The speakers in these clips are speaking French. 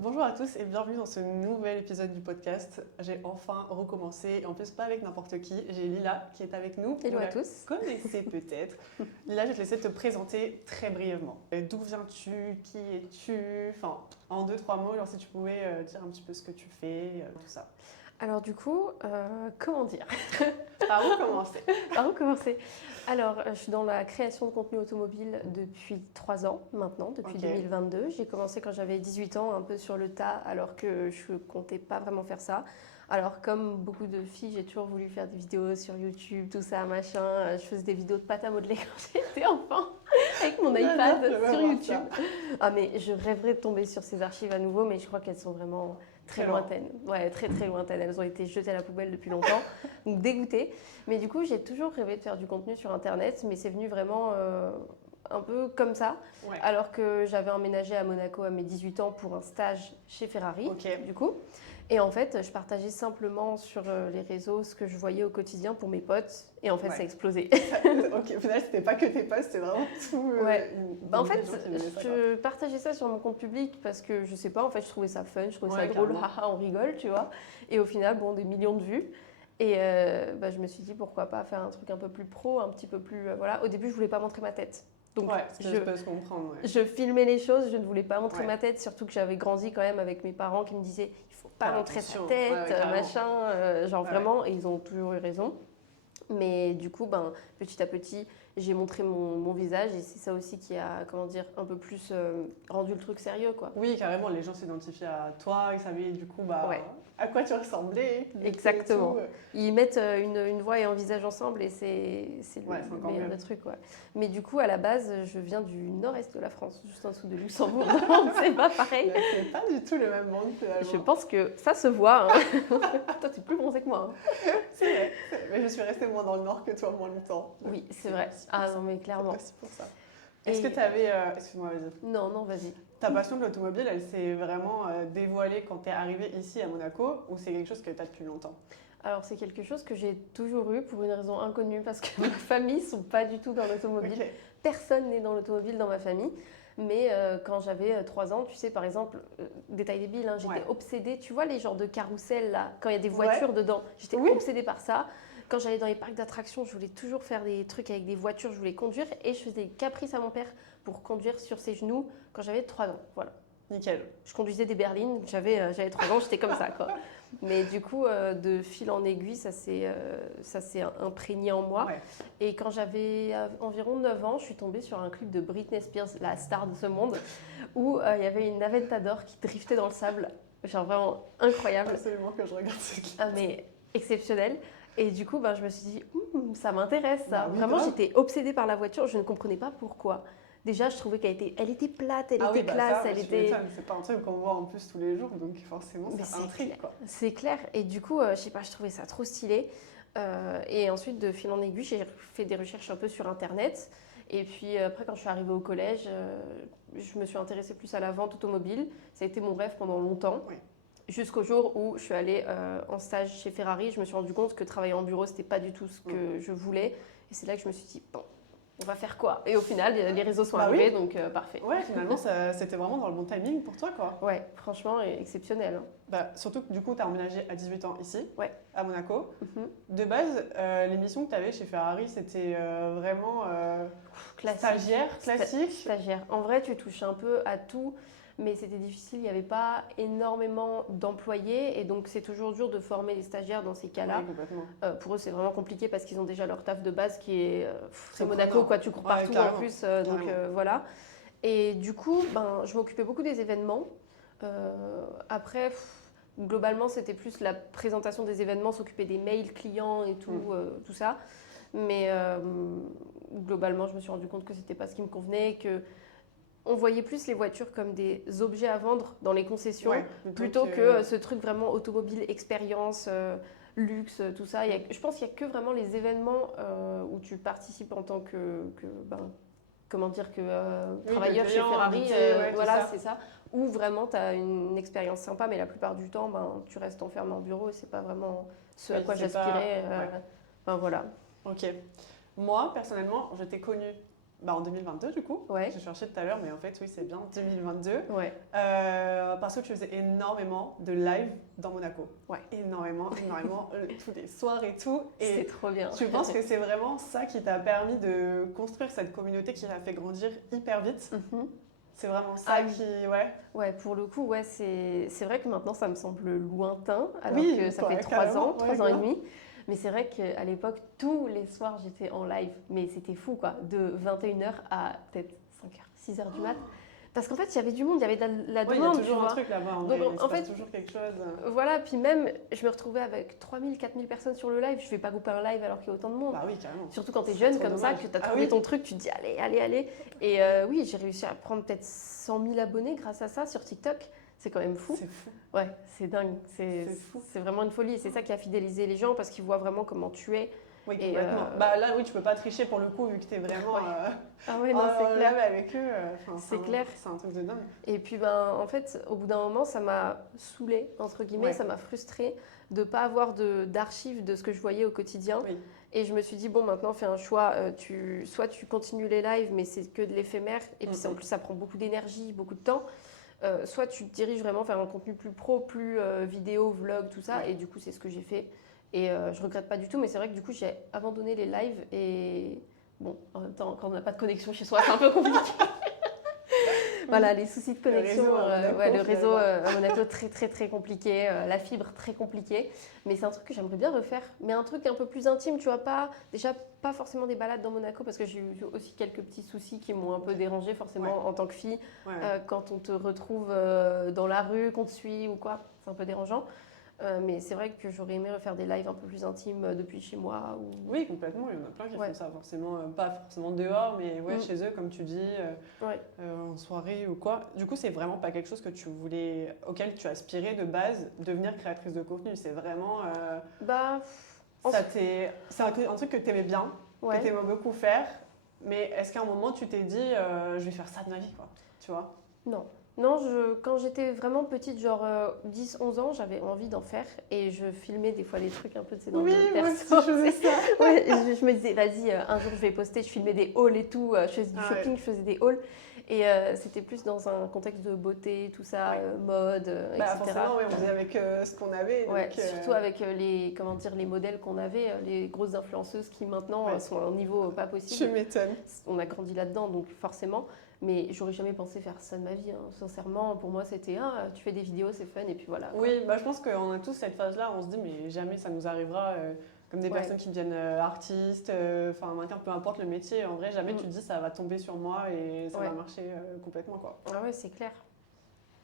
Bonjour à tous et bienvenue dans ce nouvel épisode du podcast. J'ai enfin recommencé, et en plus pas avec n'importe qui, j'ai Lila qui est avec nous. Hello Vous à la tous. connaissez peut-être. Lila, je vais te laisser te présenter très brièvement. D'où viens-tu? Qui es-tu? Enfin, en 2-3 mots, genre si tu pouvais dire un petit peu ce que tu fais, tout ça. Alors du coup, comment dire? Par où commencer? Par où commencer? Alors, je suis dans la création de contenu automobile depuis 3 ans maintenant, depuis Ok. 2022. J'ai commencé quand j'avais 18 ans, un peu sur le tas, alors que je comptais pas vraiment faire ça. Alors, comme beaucoup de filles, j'ai toujours voulu faire des vidéos sur YouTube, tout ça, machin. Je faisais des vidéos de pâte à modeler quand j'étais enfant, avec mon iPad J'adore, je sur veux voir YouTube. Ah, mais je rêverais de tomber sur ces archives à nouveau, mais je crois qu'elles sont vraiment très Très loin. lointaines. Ouais, très très lointaines. Elles ont été jetées à la poubelle depuis longtemps, donc dégoûtée. Mais du coup, j'ai toujours rêvé de faire du contenu sur Internet, mais c'est venu vraiment un peu comme ça, Ouais. alors que j'avais emménagé à Monaco à mes 18 ans pour un stage chez Ferrari, Ok. du coup. Et en fait, je partageais simplement sur les réseaux ce que je voyais au quotidien pour mes potes, et en fait, Ouais. ça a explosé. Ok, au final, c'était pas que tes posts, c'était vraiment tout. Ouais. En des fait, gens qui aimaient ça, quoi. je partageais ça sur mon compte public parce que je sais pas, en fait, je trouvais ça fun, je trouvais ça Ouais, drôle, carrément. haha, on rigole, tu vois. Et au final, bon, des millions de vues. Et je me suis dit pourquoi pas faire un truc un peu plus pro, un petit peu plus. Voilà. Au début, je voulais pas montrer ma tête. Donc, Ouais, ce que je peux se comprendre. Ouais. je filmais les choses, je ne voulais pas montrer Ouais. ma tête, surtout que j'avais grandi quand même avec mes parents qui me disaient il faut pas Faire montrer sa attention. tête, Ouais, carrément. machin, genre Ouais. vraiment, et ils ont toujours eu raison. Mais du coup, petit à petit, j'ai montré mon visage et c'est ça aussi qui a, comment dire, un peu plus rendu le truc sérieux, quoi. Oui, carrément, les gens s'identifiaient à toi, ils savaient du coup Ouais. à quoi tu ressemblais. qui étais et Exactement. tout. Ils mettent une voix et un visage ensemble et c'est Ouais, c'est le encore meilleur mieux. des trucs, quoi. Mais du coup, à la base, je viens du nord-est de la France, juste en dessous de Luxembourg. Donc, c'est pas pareil. Mais c'est pas du tout le même monde finalement. Je pense que ça se voit. Hein. Toi, t'es plus bronzé que moi. Hein. C'est vrai, mais je suis restée moins dans le nord que toi, moins longtemps. Donc, Oui, c'est vrai. aussi pour Ah ça. non, mais C'est clairement. aussi pour ça. Est-ce que Et... tu avais. Excuse-moi, vas-y. Non, non, vas-y. Ta passion de l'automobile, elle s'est vraiment dévoilée quand tu es arrivée ici à Monaco ou c'est quelque chose que tu as depuis longtemps? Alors, c'est quelque chose que j'ai toujours eu pour une raison inconnue parce que ma famille ne sont pas du tout dans l'automobile. Ok. Personne n'est dans l'automobile dans ma famille. Mais quand j'avais 3 ans, tu sais, par exemple, détail débile, hein, j'étais Ouais. obsédée. Tu vois les genres de carrousel là, quand il y a des Ouais. voitures dedans, j'étais Oui. obsédée par ça. Quand j'allais dans les parcs d'attractions, je voulais toujours faire des trucs avec des voitures, je voulais conduire et je faisais des caprices à mon père pour conduire sur ses genoux quand j'avais 3 ans. Voilà. Nickel. Je conduisais des berlines, j'avais 3 ans, j'étais comme ça, quoi. Mais du coup, de fil en aiguille, ça s'est imprégné en moi. Ouais. Et quand j'avais environ 9 ans, je suis tombée sur un clip de Britney Spears, la star de ce monde, où il y avait une Aventador qui driftait dans le sable. Genre vraiment incroyable. Absolument que je regarde ce clip. Ah, mais exceptionnel. Et du coup, je me suis dit, ça m'intéresse ça. Bah oui, Vraiment, grave. j'étais obsédée par la voiture, je ne comprenais pas pourquoi. Déjà, je trouvais elle était plate, elle Ah était oui, bah classe, ça, elle tu était... m'étonnes, c'est pas un truc qu'on voit en plus tous les jours, donc forcément Mais ça c'est intrigue clair. quoi. C'est clair. Et du coup, je sais pas, je trouvais ça trop stylé. Et ensuite, de fil en aiguille, j'ai fait des recherches un peu sur Internet. Et puis après, quand je suis arrivée au collège, je me suis intéressée plus à la vente automobile. Ça a été mon rêve pendant longtemps. Oui. Jusqu'au jour où je suis allée en stage chez Ferrari. Je me suis rendu compte que travailler en bureau, c'était pas du tout ce que je voulais. Et c'est là que je me suis dit, bon, on va faire quoi? Et au final, les réseaux sont Bah arrivés, oui. donc parfait. Ouais, finalement c'était vraiment dans le bon timing pour toi quoi. Ouais, franchement, exceptionnel. Hein. Bah, surtout que du coup tu as emménagé à 18 ans ici, Ouais. à Monaco. Mhm. De base, l'émission que tu avais chez Ferrari, c'était vraiment Classique. stagiaire, classique. Stagiaire. En vrai, tu touches un peu à tout, mais c'était difficile. Il n'y avait pas énormément d'employés et donc c'est toujours dur de former les stagiaires dans ces cas-là. Oui, complètement. Pour eux, c'est vraiment compliqué parce qu'ils ont déjà leur taf de base qui est. C'est Très Monaco, prenant. quoi. Tu cours Ouais, partout en carrément. plus. Donc Carrément. voilà. Et du coup, je m'occupais beaucoup des événements. Après. Globalement, c'était plus la présentation des événements, s'occuper des mails clients et tout ça. Mais globalement, je me suis rendu compte que c'était pas ce qui me convenait, que on voyait plus les voitures comme des objets à vendre dans les concessions, Ouais, plutôt que ce truc vraiment automobile, expérience, luxe, tout ça. Je pense qu'il n'y a que vraiment les événements où tu participes en tant comment dire, que Oui, travailleur que chez client, Ferrari, invité, ouais, tout voilà, ça. c'est ça. Ou vraiment, tu as une expérience sympa, mais la plupart du temps, tu restes enfermé en bureau et c'est pas vraiment ce à Oui, quoi c'est j'aspirais. pas- ouais. Voilà. Ok. Moi, personnellement, je t'ai connue en 2022 du coup. Ouais. J'ai cherché tout à l'heure, mais en fait, oui, c'est bien 2022. Ouais. Parce que tu faisais énormément de live dans Monaco. Ouais. Énormément, tous les soirs et tout. Et C'est trop bien. tu penses que c'est vraiment ça qui t'a permis de construire cette communauté qui t'a fait grandir hyper vite? C'est vraiment ça Ah oui. qui... Ouais. Ouais, pour le coup, ouais, c'est vrai que maintenant ça me semble lointain, alors Oui, que ça ouais, fait 3 carrément, ans, 3 ans et grave. demi. Mais c'est vrai qu'à l'époque, tous les soirs j'étais en live. Mais c'était fou quoi, de 21h à peut-être 5h, 6h du mat. Parce qu'en fait, il y avait du monde, il y avait de la Ouais, il y a demande, tu toujours un vois. truc là-bas. Donc, vrai, il en se passe fait, toujours quelque chose. Voilà, puis même, je me retrouvais avec 3000, 4000 personnes sur le live. Je vais pas couper un live alors qu'il y a autant de monde. Bah oui, carrément. Surtout quand tu es C'est jeune trop comme ça, dommage. que tu as Ah trouvé oui. ton truc, tu te dis allez, allez, allez. Et oui, j'ai réussi à prendre peut-être 100 000 abonnés grâce à ça sur TikTok. C'est quand même fou. C'est fou. Ouais, c'est dingue. C'est fou. C'est vraiment une folie. Et c'est ça qui a fidélisé les gens parce qu'ils voient vraiment comment tu es. Oui, Et, complètement. Bah là, oui, tu peux pas tricher pour le coup, vu que t'es vraiment Ouais. Ah ouais, non, c'est en clair. live avec eux. C'est clair. C'est un truc de dingue. Et puis, ben, en fait, au bout d'un moment, ça m'a saoulée, entre guillemets, Ouais. ça m'a frustrée de ne pas avoir d'archives de ce que je voyais au quotidien. Oui. Et je me suis dit, bon, maintenant, fais un choix. Soit tu continues les lives, mais c'est que de l'éphémère. Et puis, en plus, ça prend beaucoup d'énergie, beaucoup de temps. Soit tu te diriges vraiment vers un contenu plus pro, plus vidéo, vlog, tout ça. Ouais. Et du coup, c'est ce que j'ai fait. Et je regrette pas du tout. Mais c'est vrai que du coup, j'ai abandonné les lives. Et bon, en même temps, quand on n'a pas de connexion chez soi, c'est un peu compliqué. Voilà, les soucis de connexion, le réseau à Monaco très très très compliqué, la fibre très compliquée, mais c'est un truc que j'aimerais bien refaire, mais un truc un peu plus intime, tu vois, pas forcément des balades dans Monaco parce que j'ai eu aussi quelques petits soucis qui m'ont un peu dérangée forcément en tant que fille, quand on te retrouve dans la rue, qu'on te suit ou quoi, c'est un peu dérangeant. Mais c'est vrai que j'aurais aimé refaire des lives un peu plus intimes depuis chez moi. Oui, complètement. Il y en a plein qui font ça, forcément, pas forcément dehors, mais chez eux, comme tu dis, en soirée ou quoi. Du coup, c'est vraiment pas quelque chose auquel tu aspirais de base, devenir créatrice de contenu. C'est vraiment. C'est un truc que tu aimais bien, que tu aimais beaucoup faire, mais est-ce qu'à un moment tu t'es dit, je vais faire ça de ma vie, quoi, tu vois? Non. Non, quand j'étais vraiment petite, genre 10-11 ans, j'avais envie d'en faire et je filmais des fois des trucs un peu dans le perso. Moi aussi, je faisais ça. Ouais, je me disais, vas-y, un jour je vais poster, je filmais des hauls et tout, je faisais du shopping, je faisais des hauls. Et c'était plus dans un contexte de beauté, tout ça, mode, etc. Forcément, on faisait avec ce qu'on avait. Donc, surtout avec les modèles qu'on avait, les grosses influenceuses qui maintenant sont à un niveau pas possible. Tu m'étonnes. On a grandi là-dedans, donc forcément. Mais j'aurais jamais pensé faire ça de ma vie, hein. Sincèrement, pour moi, c'était tu fais des vidéos, c'est fun, et puis voilà. Quoi. Oui, je pense qu'on a tous cette phase-là, on se dit, mais jamais ça nous arrivera. Comme des personnes qui deviennent artistes, peu importe le métier, en vrai, jamais tu te dis ça va tomber sur moi et ça va marcher complètement, quoi. Ah ouais, c'est clair.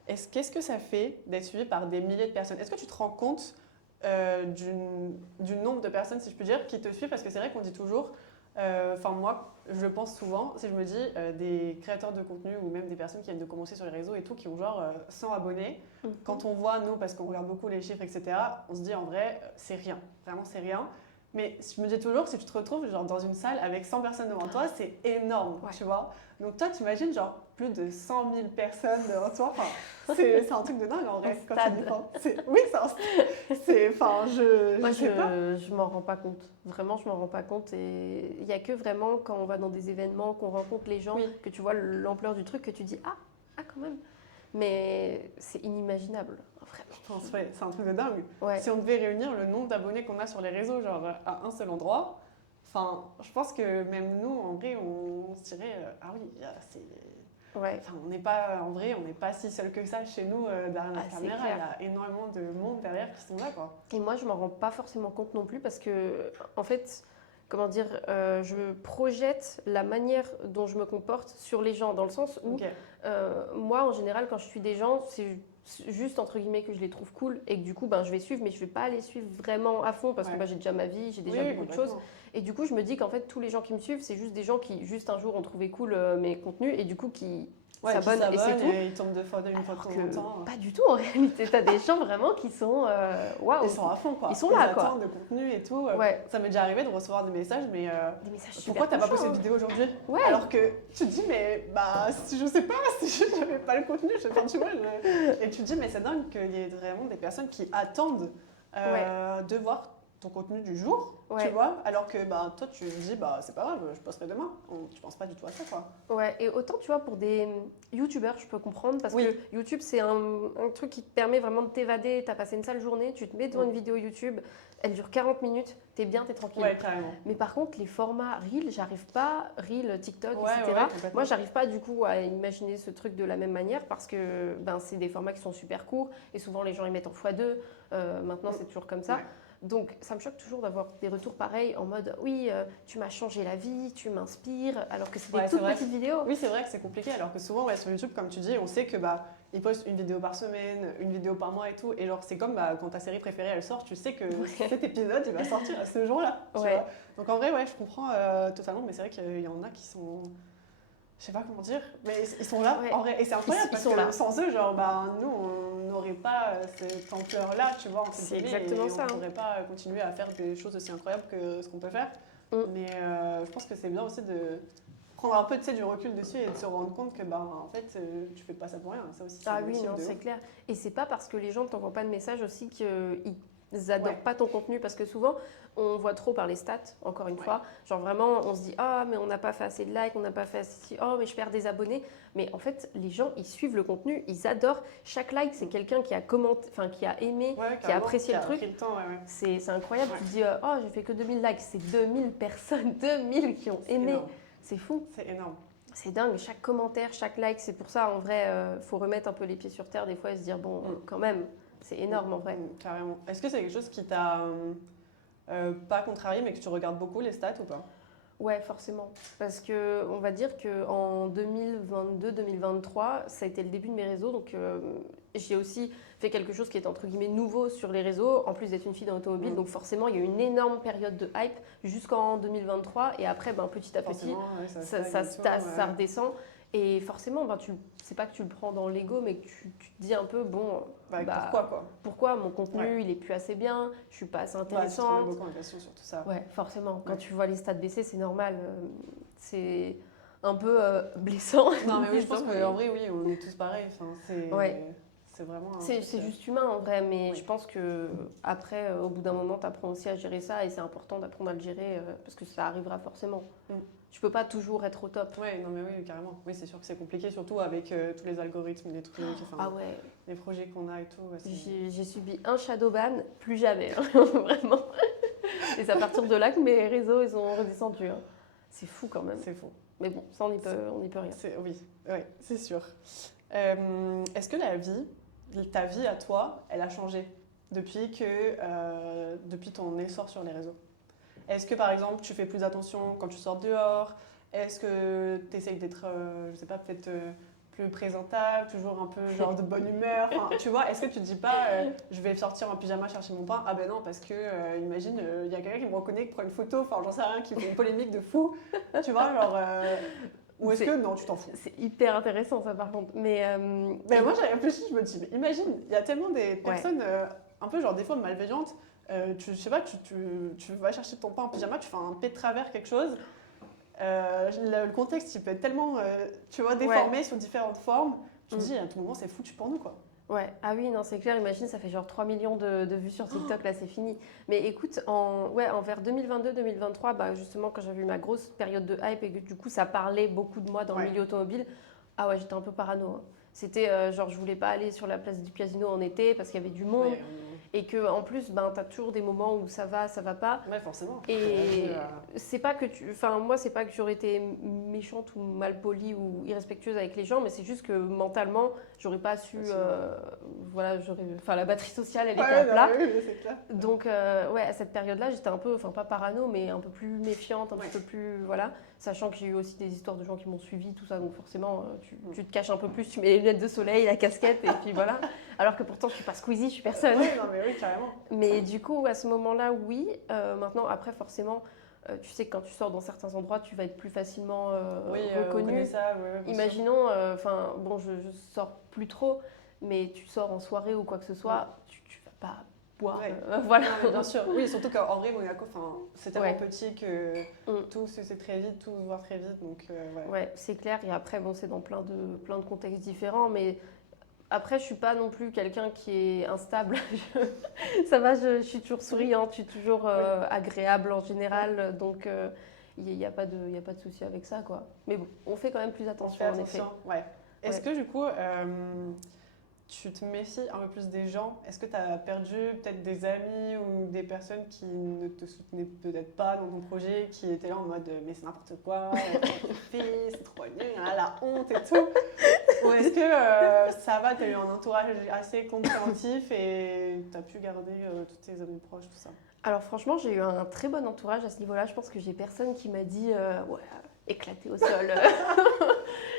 Qu'est-ce que ça fait d'être suivi par des milliers de personnes? Est-ce que tu te rends compte du nombre de personnes, si je peux dire, qui te suivent? Parce que c'est vrai qu'on dit toujours, moi, je pense souvent, si je me dis des créateurs de contenu ou même des personnes qui viennent de commencer sur les réseaux et tout, qui ont genre 100 abonnés, quand on voit, nous, parce qu'on regarde beaucoup les chiffres, etc., on se dit en vrai, c'est rien. Vraiment, c'est rien. Mais je me dis toujours, si tu te retrouves genre, dans une salle avec 100 personnes devant toi, c'est énorme, tu vois. Donc toi, tu imagines genre plus de 100 000 personnes devant toi. C'est un truc de dingue en vrai. Quand tu dis, oui, c'est Moi, je m'en rends pas compte. Vraiment, je m'en rends pas compte. Et il n'y a que vraiment quand on va dans des événements, qu'on rencontre les gens, que tu vois l'ampleur du truc, que tu dis ah quand même. Mais c'est inimaginable, vraiment. C'est un truc de dingue. Ouais. Si on devait réunir le nombre d'abonnés qu'on a sur les réseaux genre à un seul endroit, je pense que même nous, en vrai, on se dirait ah oui, c'est... on n'est pas, en vrai, on n'est pas si seul que ça chez nous derrière la caméra. Il y a énormément de monde derrière qui sont là, quoi. Et moi, je m'en rends pas forcément compte non plus parce que, en fait, comment dire, je projette la manière dont je me comporte sur les gens, dans le sens où moi, en général, quand je suis des gens, c'est juste entre guillemets que je les trouve cool et que du coup, je vais suivre, mais je vais pas les suivre vraiment à fond parce que j'ai déjà ma vie, j'ai déjà beaucoup de choses. Et du coup, je me dis qu'en fait, tous les gens qui me suivent, c'est juste des gens qui, juste un jour, ont trouvé cool mes contenus et du coup, qui s'abonnent et c'est tout. Et ils tombent une fois de temps en temps. Pas du tout, en réalité. T'as des gens vraiment qui sont waouh. Ils sont à fond, quoi. Ils sont là, quoi. Ils attendent de contenu et tout. Ça m'est déjà arrivé de recevoir des messages, mais des messages pourquoi t'as pas posté de vidéo aujourd'hui? Alors que tu te dis, mais si je sais pas, si je n'avais pas le contenu, tu vois. Et tu te dis, mais c'est dingue qu'il y ait vraiment des personnes qui attendent de voir ton contenu du jour, Ouais. tu vois, alors que bah, toi, tu te dis, bah, c'est pas grave, je posterai demain. Tu penses pas du tout à ça, quoi. Ouais, et autant tu vois, pour des youtubeurs, je peux comprendre parce Oui. que YouTube, c'est un truc qui te permet vraiment de t'évader. T'as passé une sale journée, tu te mets devant une vidéo YouTube, elle dure 40 minutes, t'es bien, t'es tranquille. Ouais, carrément. Mais par contre, les formats Reel, j'arrive pas, Reel, TikTok, Ouais, etc. ouais, complètement. Moi, j'arrive pas du coup à imaginer ce truc de la même manière parce que ben, c'est des formats qui sont super courts et souvent les gens ils mettent en x2. Maintenant, c'est toujours comme ça. Ouais. Donc, ça me choque toujours d'avoir des retours pareils en mode oui, tu m'as changé la vie, tu m'inspires, alors que c'est des Ouais, toutes c'est vrai. petites vidéos. Oui, c'est vrai que c'est compliqué, alors que souvent, ouais, sur YouTube, comme tu dis, on sait que bah, ils postent une vidéo par semaine, une vidéo par mois et tout. Et genre, c'est comme bah, quand ta série préférée elle sort, tu sais que cet épisode il va sortir à ce jour-là. Tu Ouais. vois. Donc en vrai, ouais, je comprends totalement, mais c'est vrai qu'il y en a qui sont. Je sais pas comment dire, mais ils sont là Ouais. en vrai. Et c'est incroyable Ils parce sont que là. sans eux, genre, bah, nous, on n'aurait pas cette ampleur-là, tu vois, en C'est télé, exactement et ça, on hein. pourrait pas continuer à faire des choses aussi incroyables que ce qu'on peut faire. Mm. Mais je pense que c'est bien aussi de prendre un peu, tu sais, du recul dessus et de se rendre compte que, bah, en fait, tu fais pas ça pour rien. Ça aussi, c'est Ah un oui, motif non, de c'est ouf. clair. Et c'est pas parce que les gens ne t'envoient pas de message aussi qu'ils adorent Ouais. pas ton contenu, parce que souvent, on voit trop par les stats, encore une Ouais. fois. Genre vraiment, on se dit, ah, mais on n'a pas fait assez de likes, on n'a pas fait assez, oh, mais je perds des abonnés. Mais en fait, les gens, ils suivent le contenu, ils adorent. Chaque like, c'est quelqu'un qui a commenté, enfin, qui a aimé, Ouais, qui a carrément, apprécié qui le a truc. pris le temps, ouais, ouais. C'est incroyable. Ouais. Tu te dis, oh, j'ai fait que 2000 likes. C'est 2000 personnes, 2000 qui ont C'est aimé. énorme. C'est fou. C'est énorme. C'est dingue, chaque commentaire, chaque like, c'est pour ça en vrai, faut remettre un peu les pieds sur terre des fois et se dire bon, quand même, c'est énorme en vrai. Carrément. Est-ce que c'est quelque chose qui t'a pas contrarié, mais que tu regardes beaucoup les stats ou pas? Ouais, forcément. Parce que on va dire qu'en 2022-2023, ça a été le début de mes réseaux, donc j'ai aussi fait quelque chose qui est entre guillemets nouveau sur les réseaux, en plus d'être une fille dans l'automobile, donc forcément il y a eu une énorme période de hype jusqu'en 2023 et après ben, petit à petit Forcément, ouais, ça redescend. Et forcément, ben, c'est pas que tu le prends dans l'ego, mais que tu te dis un peu, bon, pourquoi quoi? pourquoi mon contenu il est plus assez bien, je suis pas assez Tu te remets intéressante. beaucoup en question sur tout ça. Ouais, forcément. Quand Ouais. tu vois les stats baisser, c'est normal. C'est un peu blessant. Non, mais oui, je pense Blessant, qu'en vrai, oui, on est tous pareils. Enfin, Ouais. c'est vraiment. un C'est truc, juste humain en vrai, mais Oui. je pense que après, au bout d'un moment, tu apprends aussi à gérer ça et c'est important d'apprendre à le gérer parce que ça arrivera forcément. Mm. Tu peux pas toujours être au top. Ouais, non, mais oui, carrément. Oui, c'est sûr que c'est compliqué, surtout avec tous les algorithmes, les trucs, enfin, Ah ouais, les projets qu'on a et tout. Ouais, j'ai subi un shadow ban, plus jamais, hein, vraiment. Et c'est à partir de là que mes réseaux ils ont redescendu. Hein. C'est fou quand même. c'est faux. Mais bon, ça on n'y peut rien. Oui, ouais, c'est sûr. Est-ce que ta vie à toi, elle a changé depuis ton essor sur les réseaux? Est-ce que par exemple tu fais plus attention quand tu sors dehors? Est-ce que tu essayes d'être, je sais pas, peut-être plus présentable, toujours un peu genre de bonne humeur? Enfin, tu vois, est-ce que tu te dis pas je vais sortir en pyjama chercher mon pain? Ah ben non, parce que imagine, il y a quelqu'un qui me reconnaît, qui prend une photo, enfin j'en sais rien, qui fait une polémique de fou. Tu vois, genre. Ou est-ce que non, tu t'en fous? C'est hyper intéressant ça par contre. Mais moi j'ai réfléchi, je me dis, mais imagine, il y a tellement des personnes un peu genre des fois malveillantes. Je sais pas, tu vas chercher ton pain en pyjama, tu fais un pied de travers, quelque chose. Le contexte il peut être tellement tu vois, déformé sous différentes formes. Tu te dis, à tout moment, c'est foutu pour nous, quoi. ouais, ah oui, non, c'est clair, imagine, ça fait genre 3 millions de vues sur TikTok, là c'est fini. Mais écoute, vers 2022-2023, bah, justement, quand j'avais eu ma grosse période de hype et que du coup ça parlait beaucoup de moi dans le milieu automobile, ah ouais, j'étais un peu parano. Hein. C'était genre, je voulais pas aller sur la place du Casino en été parce qu'il y avait du monde. Ouais, Et que en plus, ben, tu as toujours des moments où ça va pas. ouais, forcément. Et c'est pas que moi, c'est pas que j'aurais été méchante ou mal polie ou irrespectueuse avec les gens, mais c'est juste que mentalement, j'aurais pas su. Voilà, la batterie sociale, elle était à plat. Oui, c'est clair. Donc, ouais, à cette période-là, j'étais un peu, enfin, pas parano, mais un peu plus méfiante, un petit peu plus. Voilà. Sachant que j'ai eu aussi des histoires de gens qui m'ont suivi, tout ça, donc forcément, tu te caches un peu plus, tu mets les lunettes de soleil, la casquette, et puis voilà. Alors que pourtant, je suis pas Squeezie, je suis personne. Oui, non, mais oui, carrément. Mais du coup, à ce moment-là, oui. Maintenant, après, forcément, tu sais que quand tu sors dans certains endroits, tu vas être plus facilement reconnu. Imaginons, bon, je sors plus trop, mais tu sors en soirée ou quoi que ce soit, tu vas pas boire. Ouais. Voilà. Non, bien sûr. Oui, surtout qu'en vrai, Monaco, c'est tellement petit que tout se sait très vite, tout se voit très vite. Donc, ouais, c'est clair. Et après, bon, c'est dans plein de contextes différents, mais Après, je suis pas non plus quelqu'un qui est instable. Ça va, je suis toujours souriante, je suis toujours agréable en général. Donc, il n'y a pas de, y a pas de souci avec ça, quoi. Mais bon, on fait quand même plus On attention, fait en effet. attention, ouais. Est-ce Ouais. que du coup, tu te méfies un peu plus des gens? Est-ce que tu as perdu peut-être des amis ou des personnes qui ne te soutenaient peut-être pas dans ton projet, qui étaient là en mode mais c'est n'importe quoi, tu fais, c'est trop nul, ah, la honte et tout? Ou est-ce que ça va, tu as eu un entourage assez compréhensif et tu as pu garder tous tes amis proches, tout ça? Alors franchement, j'ai eu un très bon entourage à ce niveau-là. Je pense que j'ai personne qui m'a dit ouais, éclaté au sol.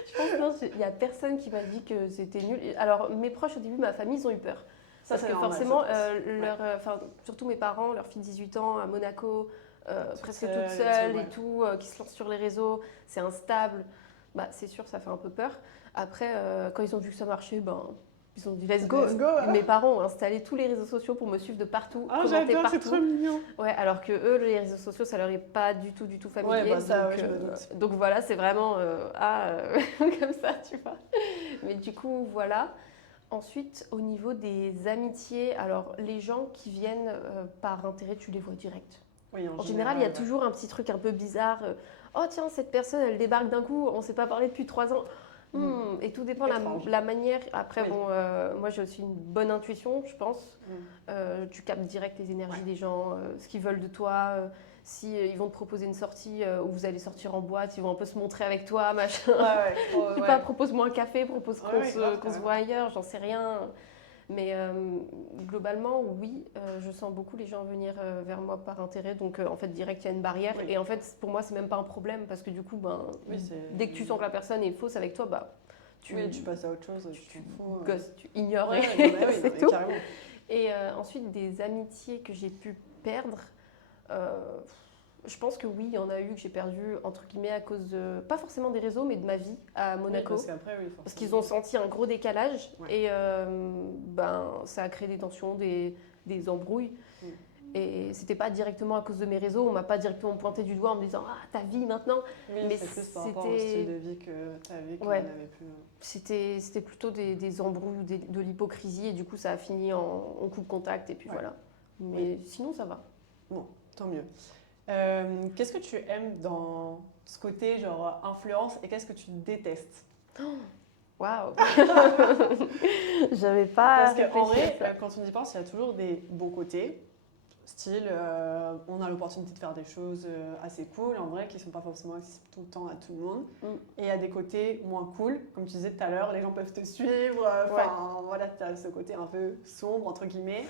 Je pense non, il n'y a personne qui m'a dit que c'était nul. Alors mes proches au début, ma famille, ils ont eu peur. Ça, Parce c'est que normal, forcément, je pense. surtout mes parents, leur fille de 18 ans à Monaco, presque toute seule seule ouais. et tout, qui se lance sur les réseaux, c'est instable. Bah, c'est sûr, ça fait un peu peur. Après, quand ils ont vu que ça marchait, ben, ils ont dit let's go. Let's go, hein. Mes parents ont installé tous les réseaux sociaux pour me suivre de partout, Ah, commenter j'adore, c'est partout. trop mignon. Ouais, alors que eux, les réseaux sociaux, ça leur est pas du tout familier. Ouais, bah ça, donc, ouais, je me doute. donc voilà, c'est vraiment comme ça, tu vois. Mais du coup, voilà. Ensuite, au niveau des amitiés, alors les gens qui viennent par intérêt, tu les vois direct. Oui, En général, il y a ouais. toujours un petit truc un peu bizarre. Oh tiens, cette personne, elle débarque d'un coup, on ne s'est pas parlé depuis 3 ans. Et tout dépend Étrange. la manière. Après, Oui. bon, moi j'ai aussi une bonne intuition, je pense. Mm. Tu captes direct les énergies des gens, ce qu'ils veulent de toi. Si ils vont te proposer une sortie où vous allez sortir en boîte, ils vont un peu se montrer avec toi, machin. Ouais. Je sais pas, propose-moi un café, propose grave, qu'on se voit ailleurs, j'en sais rien. Mais globalement, oui, je sens beaucoup les gens venir vers moi par intérêt. Donc en fait, direct, il y a une barrière. Oui. Et en fait, pour moi, c'est même pas un problème parce que du coup, ben, Oui, dès que tu sens que la personne est fausse avec toi, bah, tu passes à autre chose, tu t'en fous. gosses, tu ignores Ouais, et non, mais oui, c'est non, mais tout. carrément. Et ensuite, des amitiés que j'ai pu perdre. euh, je pense que oui, il y en a eu que j'ai perdu entre guillemets à cause de, pas forcément des réseaux, mais de ma vie à Monaco. Oui, parce qu'après, oui, forcément. Parce qu'ils ont senti un gros décalage Ouais. et ben, ça a créé des tensions, des embrouilles. Mm. Et c'était pas directement à cause de mes réseaux, on m'a pas directement pointé du doigt en me disant ah ta vie maintenant. Oui, Mais c'est plus par rapport au style de vie que tu avais qu'il Ouais. n'y en avait plus. C'était plutôt des embrouilles, de l'hypocrisie et du coup ça a fini en coup de contact et puis Ouais. voilà. Mais sinon ça va. Bon, tant mieux. Qu'est-ce que tu aimes dans ce côté genre influence et qu'est-ce que tu détestes? Waouh. J'avais pas Parce qu'en réfléchi à vrai, ça. quand on y pense, il y a toujours des bons côtés. Style, on a l'opportunité de faire des choses assez cool, en vrai, qui ne sont pas forcément accessibles tout le temps à tout le monde. Et il y a des côtés moins cool, comme tu disais tout à l'heure, les gens peuvent te suivre. Enfin, voilà, tu as ce côté un peu sombre, entre guillemets.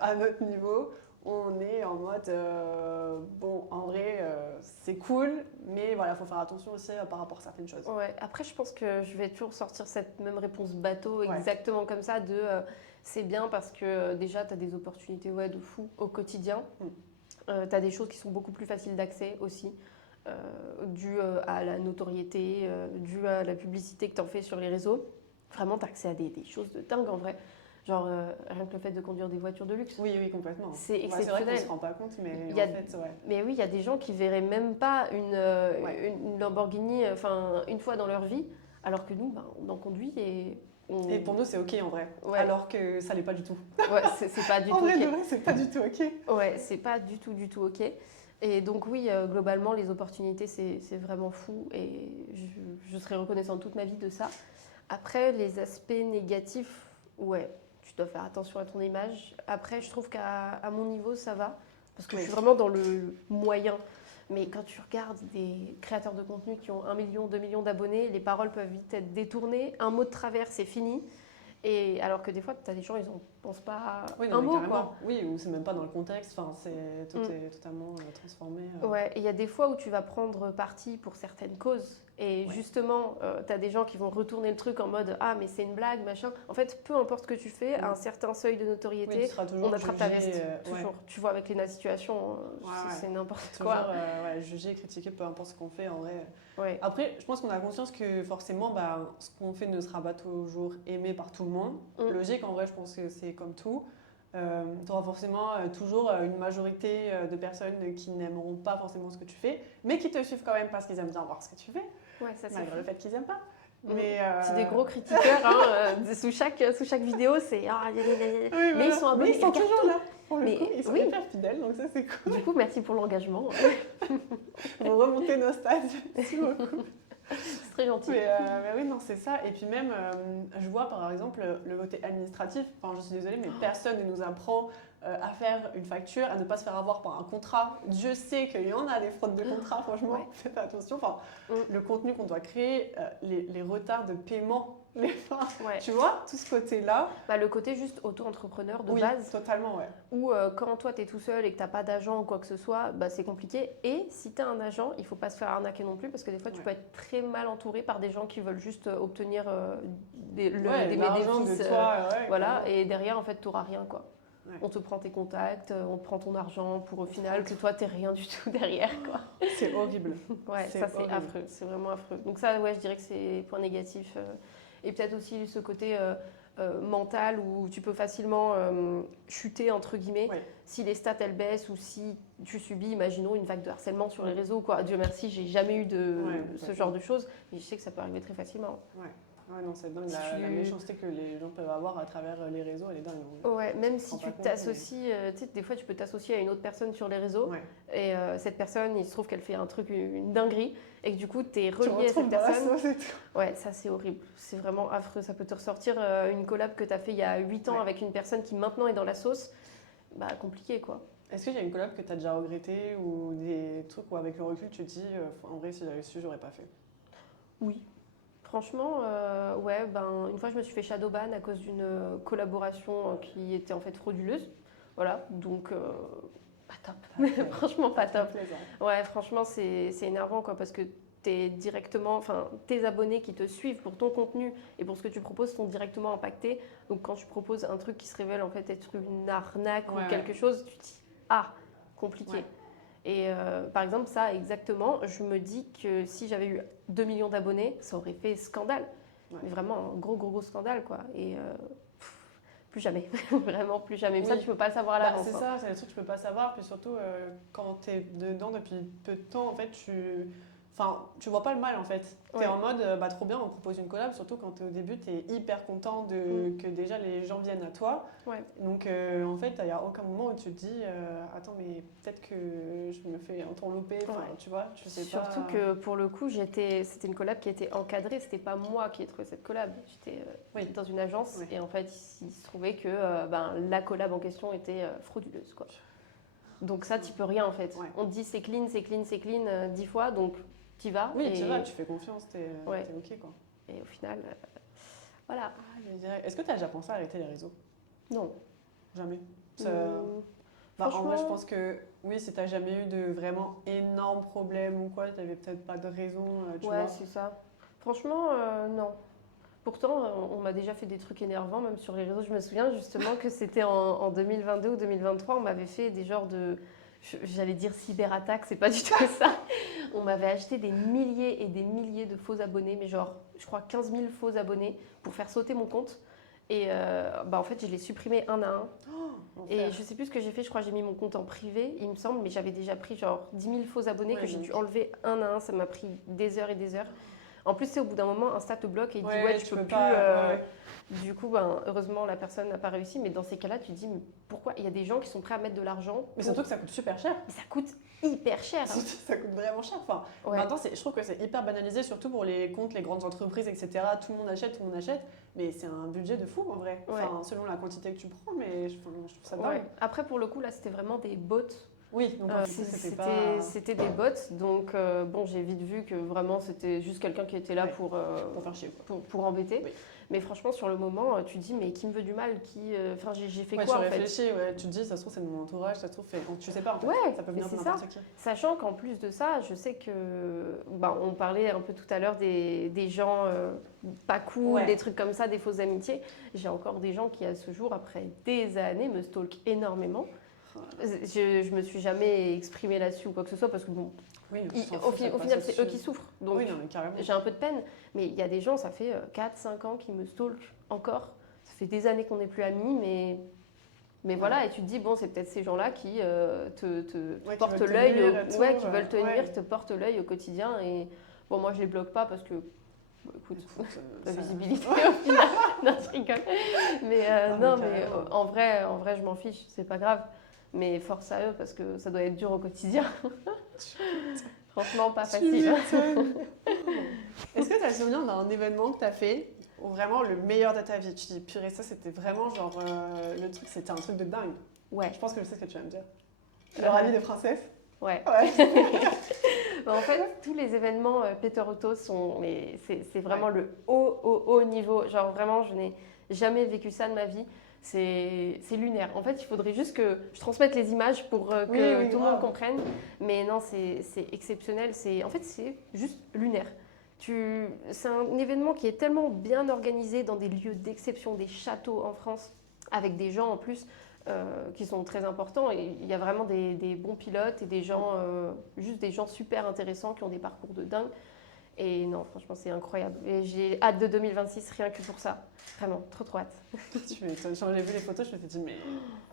À notre niveau, on est en mode, bon, en vrai, c'est cool, mais voilà, il faut faire attention aussi par rapport à certaines choses. Ouais, après je pense que je vais toujours sortir cette même réponse bateau, Ouais. exactement comme ça, de c'est bien parce que déjà tu as des opportunités de fou au quotidien. Tu as des choses qui sont beaucoup plus faciles d'accès aussi, dues à la notoriété, dues à la publicité que tu en fais sur les réseaux. Vraiment, tu as accès à des choses de dingue en vrai. Genre, rien que le fait de conduire des voitures de luxe. Oui, complètement. C'est Ouais, exceptionnel. c'est vrai qu'on ne se rend pas compte, mais Il y a- en fait, ouais. Mais oui, il y a des gens qui verraient même pas une Lamborghini une fois dans leur vie, alors que nous, ben, on en conduit et Et pour nous, c'est ok en vrai. Ouais. Alors que ça l'est pas du tout. Ouais, c'est pas du En tout vrai, ok. de vrai, c'est pas du tout ok. Ouais, c'est pas du tout ok. Et donc oui, globalement, les opportunités, c'est vraiment fou et je serai reconnaissante toute ma vie de ça. Après, les aspects négatifs, ouais, tu dois faire attention à ton image. Après, je trouve qu'à mon niveau, ça va, parce que Oui. je suis vraiment dans le moyen. Mais quand tu regardes des créateurs de contenu qui ont 1 million, 2 millions d'abonnés, les paroles peuvent vite être détournées. Un mot de travers, c'est fini. Et alors que des fois, tu as des gens, ils n'en pensent pas Oui, un mais mot, carrément. quoi. Oui, ou c'est même pas dans le contexte. Enfin, tout est totalement transformé. Ouais, et il y a des fois où tu vas prendre parti pour certaines causes. Et Ouais. justement, tu as des gens qui vont retourner le truc en mode ah, mais c'est une blague, machin. En fait, peu importe ce que tu fais, à un certain seuil de Oui, notoriété, tu seras toujours on attrape ta jugé, veste. ouais. Toujours. Tu vois, avec les situations, Ouais. c'est n'importe Toujours quoi. jugé, critiqué, peu importe ce qu'on fait en vrai. Ouais. Après, je pense qu'on a conscience que forcément, bah, ce qu'on fait ne sera pas toujours aimé par tout le monde. Logique, en vrai, je pense que c'est comme tout. Tu auras forcément toujours une majorité de personnes qui n'aimeront pas forcément ce que tu fais, mais qui te suivent quand même parce qu'ils aiment bien voir ce que tu fais, Ouais, ça c'est malgré fou. le fait qu'ils n'aiment pas. Mais c'est des gros critiqueurs, hein, sous chaque vidéo, c'est oui, mais ils sont abonnés, mais ils sont regarde toujours tout. là. Pour le Mais coup, ils sont oui. hyper fidèles, donc ça c'est cool. Du coup, merci pour l'engagement. Pour remonter nos stats, merci beaucoup. C'est très gentil. Mais oui, non, c'est ça. Et puis même, je vois par exemple le côté administratif. Enfin, je suis désolée, mais personne ne nous apprend à faire une facture, à ne pas se faire avoir par un contrat. Dieu sait qu'il y en a des fraudes de contrat, franchement, Ouais. faites attention. Enfin, le contenu qu'on doit créer, les retards de paiement, Ouais. tu vois, tout ce côté-là. Bah, le côté juste auto-entrepreneur de Oui, base, totalement, ouais. où quand toi tu es tout seul et que tu n'as pas d'agent ou quoi que ce soit, bah, c'est compliqué. Et si tu as un agent, il ne faut pas se faire arnaquer non plus parce que des fois tu peux être très mal entouré par des gens qui veulent juste obtenir des l'argent bénéfices. de toi, Voilà, et derrière en fait tu n'auras rien quoi. Ouais. On te prend tes contacts, on te prend ton argent pour au final que toi t'es rien du tout derrière quoi. C'est horrible. Ouais, C'est ça c'est horrible. affreux, c'est vraiment affreux. Donc ça ouais je dirais que c'est point négatif. Et peut-être aussi ce côté mental où tu peux facilement chuter entre guillemets Ouais. si les stats elles baissent ou si tu subis, imaginons, une vague de harcèlement sur les réseaux quoi. Dieu merci, j'ai jamais eu ce genre de choses, mais je sais que ça peut arriver très facilement. Ouais, non, c'est dingue. Si La méchanceté que les gens peuvent avoir à travers les réseaux, elle est dingue. Ouais, même te si rends tu pas compte, t'associes, tu sais, des fois tu peux t'associer à une autre personne sur les réseaux Ouais. et cette personne, il se trouve qu'elle fait un truc, une dinguerie et que du coup tu es Tu relié à cette retrouves dans la personne. sauce et tout. Ouais, ça c'est horrible, c'est vraiment affreux. Ça peut te ressortir une collab que tu as fait il y a 8 ans Ouais. avec une personne qui maintenant est dans la sauce. Bah compliqué quoi. Est-ce qu'il y a une collab que tu as déjà regretté ou des trucs où avec le recul tu te dis en vrai si j'avais su j'aurais pas fait? Oui. Franchement, ouais, ben, une fois je me suis fait shadowban à cause d'une collaboration qui était en fait frauduleuse. Voilà, donc pas top. Franchement pas top. Plaisant. Ouais, franchement c'est énervant quoi parce que t'es directement, enfin tes abonnés qui te suivent pour ton contenu et pour ce que tu proposes sont directement impactés. Donc quand tu proposes un truc qui se révèle en fait être une arnaque Ouais, ou quelque chose, tu te dis compliqué. Ouais. Et par exemple ça exactement, je me dis que si j'avais eu 2 millions d'abonnés, ça aurait fait scandale. Ouais. Mais vraiment un gros scandale quoi. Et plus jamais, vraiment plus jamais. Mais ça Oui. tu peux pas le savoir à Bah, l'avance. c'est hein. ça, c'est des trucs que tu peux pas savoir. Puis surtout, quand tu es dedans depuis peu de temps, en fait, tu vois pas le mal en fait. Tu es Ouais. en mode, trop bien, on propose une collab. Surtout quand tu es au début, tu es hyper content que déjà les gens viennent à toi. Ouais. Donc en fait, il n'y a aucun moment où tu te dis, attends, mais peut-être que je me fais entourlouper. Enfin, Ouais. tu vois, tu sais Surtout pas. que pour le coup, c'était une collab qui était encadrée, c'était pas moi qui ai trouvé cette collab. J'étais Oui. dans une agence Oui. et en fait, il se trouvait que la collab en question était frauduleuse quoi. Donc ça, tu peux rien en fait. Ouais. On te dit c'est clean, 10 fois, donc t'y vas. Oui, et, tu vas, tu fais confiance, t'es Ouais. ok quoi. et au final, voilà. Je dirais, est-ce que tu as déjà pensé à arrêter les réseaux? Non. Jamais. Ça- Hum, Bah, en vrai, je franchement- pense que oui, si t'as jamais eu de vraiment énormes problèmes ou quoi, t'avais peut-être pas de raison, tu ouais, vois. c'est ça. Franchement, non. Pourtant, on m'a déjà fait des trucs énervants, même sur les réseaux. Je me souviens justement que c'était en 2022 ou 2023, on m'avait fait des genres de, j'allais dire cyberattaques, c'est pas du tout ça. On m'avait acheté des milliers et des milliers de faux abonnés, mais genre, je crois 15 000 faux abonnés pour faire sauter mon compte. Et en fait, je l'ai supprimé un à un. Et Enfer. je sais plus ce que j'ai fait, je crois que j'ai mis mon compte en privé, il me semble, mais j'avais déjà pris genre 10 000 faux abonnés Ouais, que j'ai donc. dû enlever un à un. Ça m'a pris des heures et des heures. En plus, c'est au bout d'un moment, Insta te bloque et il dit ouais, tu peux plus. pas. Du coup, heureusement, la personne n'a pas réussi. Mais dans ces cas-là, tu te dis mais pourquoi il y a des gens qui sont prêts à mettre de l'argent Mais pour- surtout que ça coûte super cher. Mais ça coûte hyper cher. hein. Ça coûte vraiment cher. Enfin, Ouais. maintenant, je trouve que c'est hyper banalisé, surtout pour les comptes, les grandes entreprises, etc. Tout le monde achète. Mais c'est un budget de fou en vrai. Ouais. Enfin, selon la quantité que tu prends, mais je trouve ça dingue. Ouais. Après, pour le coup, là, c'était vraiment des bots. Oui, donc du coup, c'était pas. C'était des bots. Donc, bon, j'ai vite vu que vraiment, c'était juste quelqu'un qui était là Ouais. pour Pour faire chier, quoi. pour embêter. Oui. Mais franchement, sur le moment, tu te dis, mais qui me veut du mal Enfin, j'ai fait Ouais, quoi tu en fait? réfléchis, ouais, tu te dis, ça se trouve, c'est de mon entourage, ça se trouve, tu sais pas en fait. Ouais, Ça peut mais venir de c'est n'importe qui. Sachant qu'en plus de ça, je sais que. On parlait un peu tout à l'heure des gens pas cool, Ouais. des trucs comme ça, des fausses amitiés. J'ai encore des gens qui, à ce jour, après des années, me stalkent énormément. Je me suis jamais exprimée là-dessus ou quoi que ce soit parce que bon, Oui, au final, c'est eux qui souffrent. Donc, Oui, non, mais carrément. j'ai un peu de peine. Mais il y a des gens, ça fait 4-5 ans qui me stalkent encore. Ça fait des années qu'on n'est plus amis, mais voilà. Et tu te dis, bon, c'est peut-être ces gens-là qui te portent veulent te l'œil, nuire et tout, qui veulent te ouais. nuire, te portent l'œil au quotidien. Et bon, moi, je les bloque pas parce que écoute, Écoute, la ça- visibilité au final. Non, je rigole. Mais non, mais mais carrément. en vrai, je m'en fiche, c'est pas grave. Mais force à eux parce que ça doit être dur au quotidien. Franchement, pas Tu facile. m'étonnes. Est-ce que tu as le souvenir d'un événement que tu as fait ou vraiment le meilleur de ta vie? Tu dis, purée, ça c'était vraiment genre le truc, c'était un truc de dingue. Ouais. Je pense que je sais ce que tu vas me dire. Le rallye des princesses? Ouais. Ouais. Bah, en fait, tous les événements Peter Otto sont, mais c'est vraiment le haut niveau. Genre vraiment, je n'ai jamais vécu ça de ma vie. C'est lunaire. En fait, il faudrait juste que je transmette les images pour que Oui, tout le monde grave. comprenne. Mais non, c'est exceptionnel. En fait, c'est juste lunaire. C'est un événement qui est tellement bien organisé dans des lieux d'exception, des châteaux en France, avec des gens en plus qui sont très importants. Et il y a vraiment des bons pilotes et des gens, juste des gens super intéressants qui ont des parcours de dingue. Et non, franchement, c'est incroyable. Et j'ai hâte de 2026 rien que pour ça. Vraiment, trop hâte. Tu m'étonnes. Quand j'ai vu les photos, je me suis dit, mais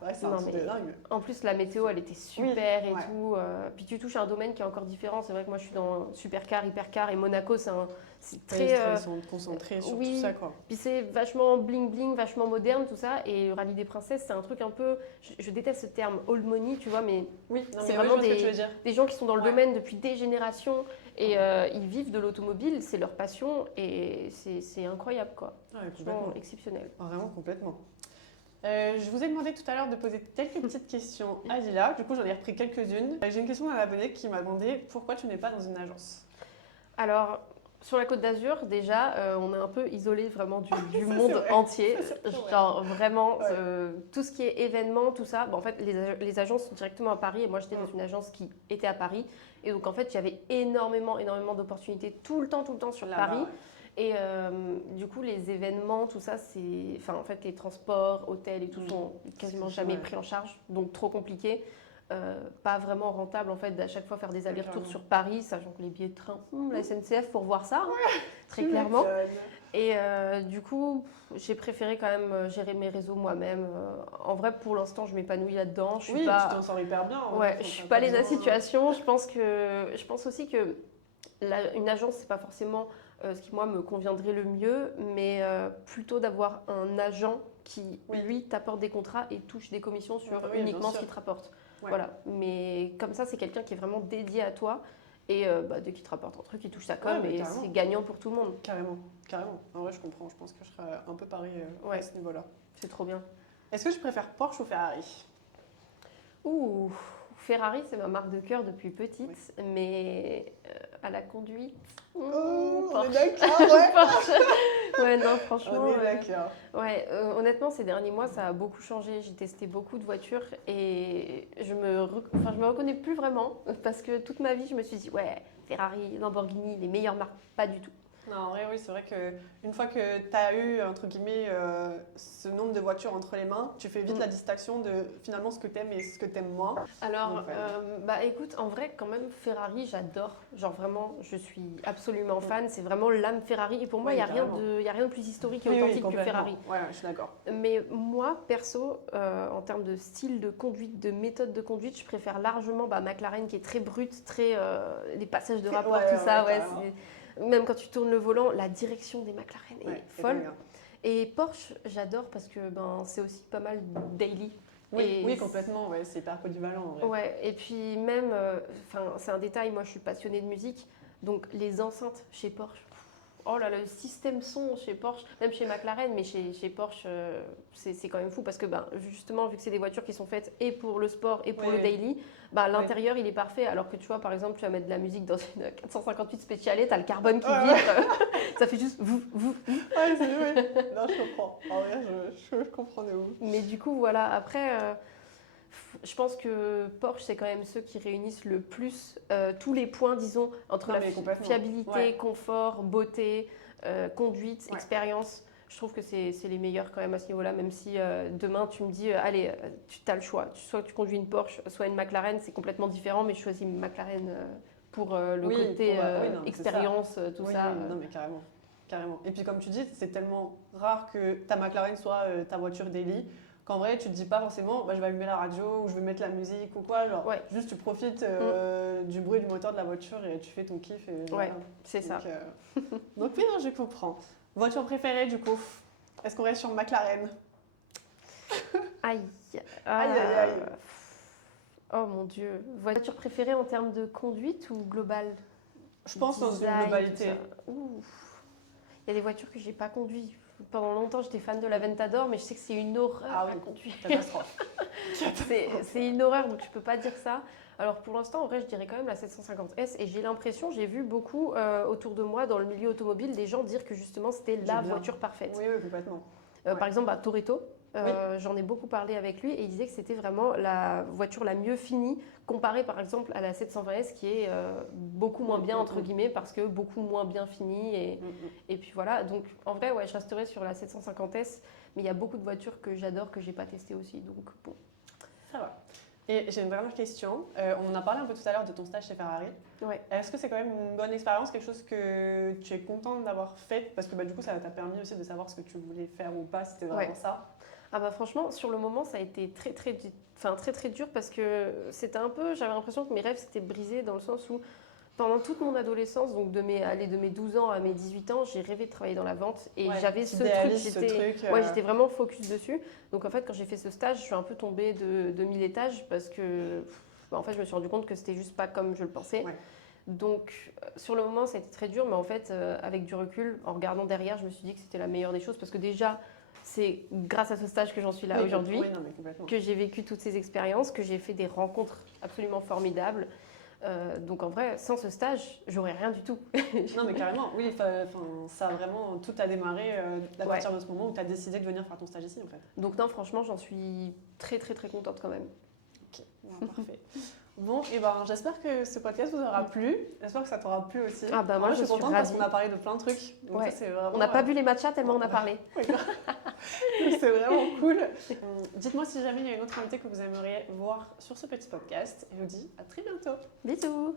ouais, c'est un Non, truc mais de dingue. en plus, la météo, elle était super Oui, et ouais. tout. Puis tu touches à un domaine qui est encore différent. C'est vrai que moi, je suis dans supercar, hypercar et Monaco, c'est très. Ils sont concentrés sur tout Oui, ça, quoi. puis c'est vachement bling bling, vachement moderne, tout ça. Et le Rallye des Princesses, c'est un truc un peu. Je déteste ce terme old money, tu vois, mais Oui, non, c'est mais vraiment je vois ce que tu veux dire. des gens qui sont dans le Ouais. domaine depuis des générations et ils vivent de l'automobile, c'est leur passion et c'est incroyable, quoi. Ouais, Franchement, complètement. exceptionnel. Vraiment complètement. Je vous ai demandé tout à l'heure de poser quelques petites questions à Lila. Du coup, j'en ai repris quelques-unes. J'ai une question d'un abonné qui m'a demandé pourquoi tu n'es pas dans une agence. Alors, sur la Côte d'Azur, déjà, on est un peu isolé vraiment du Ça, c'est monde vrai. entier. Ça, c'est vrai. Genre, vraiment, Ouais. tout ce qui est événements, tout ça. Bon, en fait, les agences sont directement à Paris et moi, j'étais dans une agence qui était à Paris. Et donc, en fait, il y avait énormément d'opportunités tout le temps sur Là-bas, Paris. ouais. Et du coup, les événements, tout ça, enfin, en fait, les transports, hôtels et tout sont quasiment jamais Ouais. pris en charge. Donc, trop compliqué. Pas vraiment rentable en fait d'à chaque fois faire des allers-retours Carrément. sur Paris, sachant que les billets de train, la SNCF pour voir ça, hein, très Tu clairement. m'étonnes. Et du coup, j'ai préféré quand même gérer mes réseaux moi-même. En vrai, pour l'instant, je m'épanouis là-dedans. Je suis Oui, tu pas, t'en sors hyper bien. en ouais, vrai, je enfin, suis t'as pas les besoin- situations. Je pense aussi que une agence, c'est pas forcément ce qui moi me conviendrait le mieux, mais plutôt d'avoir un agent qui Oui. lui t'apporte des contrats et touche des commissions sur Oui, bien uniquement ce sûr. qu'il te rapporte. Ouais. Voilà. Mais comme ça, c'est quelqu'un qui est vraiment dédié à toi et dès qu'il te rapporte un truc, il touche sa com Ouais, mais et carrément. c'est gagnant pour tout le monde. Carrément, carrément. En vrai, je comprends. Je pense que je serais un peu pareil Ouais. à ce niveau-là. C'est trop bien. Est-ce que tu préfères Porsche ou Ferrari? Ouh, Ferrari, c'est ma marque de cœur depuis petite, mais à la conduite. On est Porsche. d'accord, ouais. Porsche. Ouais, non, franchement. On est d'accord. Ouais, honnêtement, ces derniers mois, ça a beaucoup changé. J'ai testé beaucoup de voitures et je me reconnais plus vraiment parce que toute ma vie, je me suis dit, ouais, Ferrari, Lamborghini, les meilleures marques, pas du tout. Non, en vrai, oui, c'est vrai qu'une fois que tu as eu, entre guillemets, ce nombre de voitures entre les mains, tu fais vite la distinction de finalement ce que t'aimes et ce que t'aimes moins. Alors, Donc, ouais. bah écoute, en vrai, quand même, Ferrari, j'adore. Genre vraiment, je suis absolument fan. C'est vraiment l'âme Ferrari. Et pour moi, il Oui, n'y a, carrément. y a rien de plus historique et Oui, oui, authentique que complètement. Ferrari. Ouais, je suis d'accord. Mais moi, perso, en termes de style de conduite, de méthode de conduite, je préfère largement McLaren qui est très brute, très les passages de rapport, Ouais, tout ça. ouais, Ouais, carrément. même quand tu tournes le volant, la direction des McLaren est Ouais, c'est folle. dingue, hein. Et Porsche, j'adore parce que c'est aussi pas mal daily. Oui, Et oui, complètement. Ouais, c'est hyper polyvalent en vrai. Ouais, et puis même, c'est un détail, moi je suis passionnée de musique, donc les enceintes chez Porsche, oh là là, le système son chez Porsche, même chez McLaren, mais chez Porsche, c'est quand même fou parce que justement, vu que c'est des voitures qui sont faites et pour le sport et pour Oui, le oui. daily, l'intérieur il est parfait. Alors que tu vois, par exemple, tu vas mettre de la musique dans une 458 Speciale, t'as le carbone qui vibre, ça fait juste vous. Ouais, c'est vrai. Non, je comprends. En vrai, je comprends de ouf. Mais du coup, voilà, après, je pense que Porsche, c'est quand même ceux qui réunissent le plus tous les points, disons, entre Non, la mais complètement. fiabilité, Ouais. confort, beauté, conduite, Ouais. expérience. Je trouve que c'est les meilleurs quand même à ce niveau-là, même si demain tu me dis, allez, tu as le choix. Soit tu conduis une Porsche, soit une McLaren, c'est complètement différent, mais je choisis une McLaren pour le Oui, côté oui, non, mais c'est ça. expérience, tout Oui, ça. oui, non, mais carrément. Carrément. Et puis, comme tu dis, c'est tellement rare que ta McLaren soit ta voiture daily. qu'en vrai, tu te dis pas forcément, bah, je vais allumer la radio ou je vais mettre la musique ou quoi. Genre, Ouais. juste tu profites du bruit du moteur de la voiture et tu fais ton kiff. Et voilà. Ouais, c'est ça. Donc oui, non, je comprends. Voiture préférée, du coup? Est-ce qu'on reste sur McLaren? Aïe. Aïe, aïe, aïe. Oh mon Dieu. Voiture préférée en termes de conduite ou globale? Je pense dans une Design, globalité. tout ça. Ouh. Il y a des voitures que j'ai pas conduites. Pendant longtemps, j'étais fan de l'Aventador, mais je sais que c'est une horreur Ah oui, à conduire. catastrophe. C'est une horreur, donc je peux pas dire ça. Alors pour l'instant, en vrai, je dirais quand même la 750S. Et j'ai l'impression, j'ai vu beaucoup autour de moi dans le milieu automobile, des gens dire que justement c'était la bien. voiture parfaite. Oui, oui, complètement. Par exemple, Toretto, Oui. j'en ai beaucoup parlé avec lui et il disait que c'était vraiment la voiture la mieux finie comparée par exemple à la 720S qui est beaucoup moins bien entre guillemets parce que beaucoup moins bien finie et puis voilà. Donc en vrai, ouais, je resterai sur la 750S, mais il y a beaucoup de voitures que j'adore que j'ai pas testées aussi. Donc bon. Ça va. Et j'ai une dernière question. On en a parlé un peu tout à l'heure de ton stage chez Ferrari. Ouais. Est-ce que c'est quand même une bonne expérience, quelque chose que tu es contente d'avoir fait? Parce que bah, du coup, ça t'a permis aussi de savoir ce que tu voulais faire ou pas, si c'était vraiment ça. Ah bah franchement, sur le moment, ça a été très dur parce que c'était un peu, j'avais l'impression que mes rêves s'étaient brisés dans le sens où pendant toute mon adolescence, donc de mes 12 ans à mes 18 ans, j'ai rêvé de travailler dans la vente et j'avais ce truc, j'étais vraiment focus dessus. Donc en fait, quand j'ai fait ce stage, je suis un peu tombée de 1000 étages parce que en fait, je me suis rendu compte que c'était juste pas comme je le pensais. Ouais. Donc sur le moment, ça a été très dur, mais en fait, avec du recul, en regardant derrière, je me suis dit que c'était la meilleure des choses parce que déjà, c'est grâce à ce stage que j'en suis là aujourd'hui, que j'ai vécu toutes ces expériences, que j'ai fait des rencontres absolument formidables. Donc en vrai, sans ce stage, j'aurais rien du tout. Non mais carrément, oui, ça a vraiment, tout a démarré à partir de ce moment où tu as décidé de venir faire ton stage ici en fait. Donc non, franchement, j'en suis très contente quand même. Ok, bon, parfait. Bon, et ben j'espère que ce podcast vous aura plu. J'espère que ça t'aura plu aussi. Ah bah moi je suis contente ravie. parce qu'on a parlé de plein de trucs. Donc ça, c'est vraiment, on n'a pas bu les matchas tellement on a parlé. C'est vraiment cool. Dites-moi si jamais il y a une autre invitée que vous aimeriez voir sur ce petit podcast. Et je vous dis à très bientôt. Bisous.